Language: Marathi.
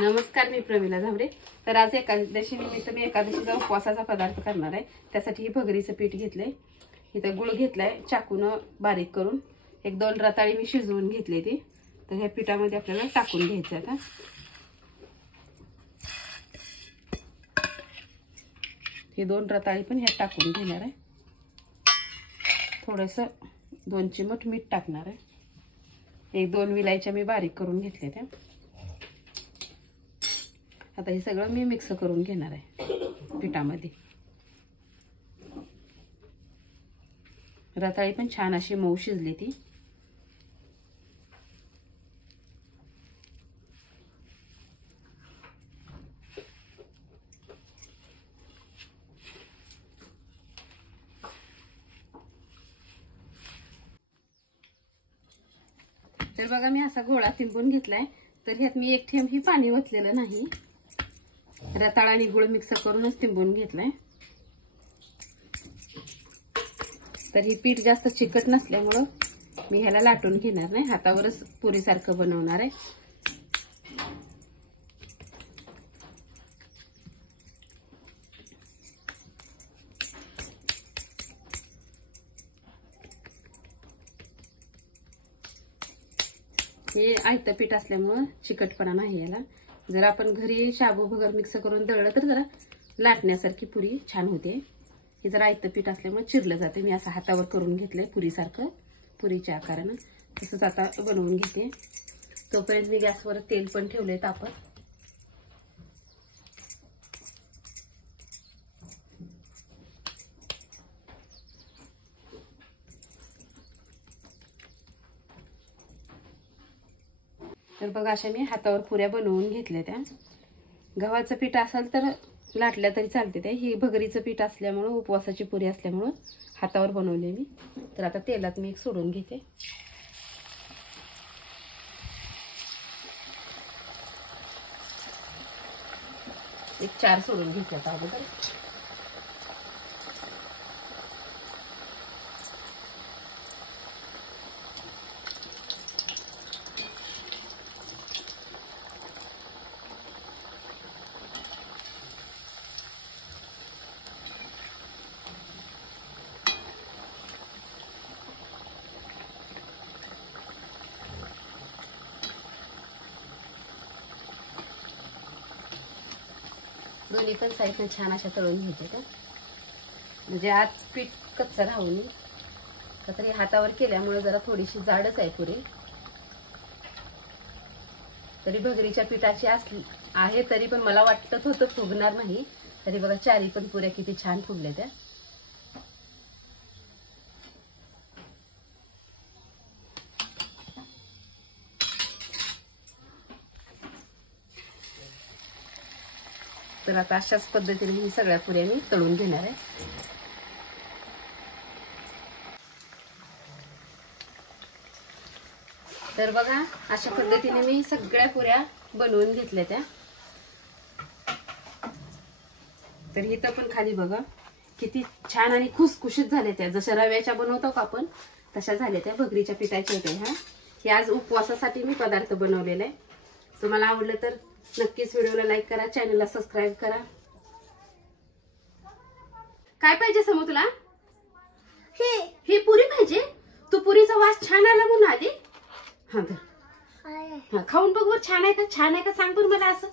नमस्कार, मी प्रमिला झांबरे। तर आज एकादशी निमित्त मी एकादशीचा उपवासाचा पदार्थ करणार आहे। त्यासाठी भगरीचं पीठ घेतलंय, इथं गुळ घेतलाय चाकून बारीक करून, एक दोन रताळी मी शिजवून घेतली ती। तर ह्या पिठामध्ये आपल्याला टाकून घ्यायचं आता। हे दोन रताळी पण ह्यात टाकून घेणार आहे। थोडंसं 2 चिमट मीठ टाकणार आहे। एक दोन विलायच्या मी बारीक करून घेतल्या त्या। आता हे सगळं मी मिक्स करून घेणार आहे पिठामध्ये। रताळी पण छान अशी मऊ शिजली ती। तर बघा, मी असा गोळा तिंबून घेतलाय। तर ह्यात मी एक थेंब ही पाणी ओतलेलं नाही, रताळ आणि गुळ मिक्स करूनच तिंबून घेतलाय। तर ही पीठ जास्त चिकट नसल्यामुळे मी ह्याला लाटून घेणार नाही, हातावरच पुरी सारखं बनवणार आहे। हे आयतं पीठ असल्यामुळे चिकटपणा नाही याला। जर आपण घरी शाबू भगर मिक्स करून दळलं तर जरा लाटण्यासारखी पुरी छान होते। हे जरा आयतं पीठ असल्यामुळे चिरलं जाते। मी असं हातावर करून घेतलंय पुरी सारखं, पुरीच्या आकारानं। तसंच आता बनवून घेते। तोपर्यंत मी गॅसवर तेल पण ठेवलंय तापत। तर बघा, अशा मी हातावर पुऱ्या बनवून घेतल्या त्या। गव्हाचं पीठ असेल तर लाटल्या तरी चालते ते। ही भगरीचं पीठ असल्यामुळे, उपवासाची पुरी असल्यामुळे हातावर बनवले मी। तर आता तेलात मी एक सोडून घेते। एक 4 सोडून घेते आता अगोदर। दोन्ही पण साईडने छान अशा तळून घ्यायच्या त्या, म्हणजे आत पीठ कच्चं राहू नये। तरी हातावर केल्यामुळे जरा थोडीशी जाडच आहे पुरी। तरी भगरीच्या पिठाची असली आहे तरी पण मला वाटत होतं फुगणार नाही। तरी बघा, 4 पण पुऱ्या किती छान फुगल्या त्या। तर आता अशाच पद्धतीने मी सगळ्या पुऱ्या मी तळून घेणार आहे। तर बघा, अशा पद्धतीने मी सगळ्या पुऱ्या बनवून घेतल्या त्या। तर इथं पण खाली बघा किती छान आणि खुसखुशीत झाल्या त्या। जशा रव्याच्या बनवतो का आपण तशा झाल्या त्या। भगरीच्या पिठाच्या होत्या ह्या। आज उपवासासाठी मी पदार्थ बनवलेला आहे। तुम्हाला आवडलं तर नक्कीच व्हिडिओला लाईक करा, चॅनलला सबस्क्राईब करा। काय पाहिजे समू तुला? ही पुरी पाहिजे? तू पुरीचा वास छान आला म्हणून आली? हा, खाऊन बघ बर, छान आहे का? छान आहे का सांग बरं मला असं।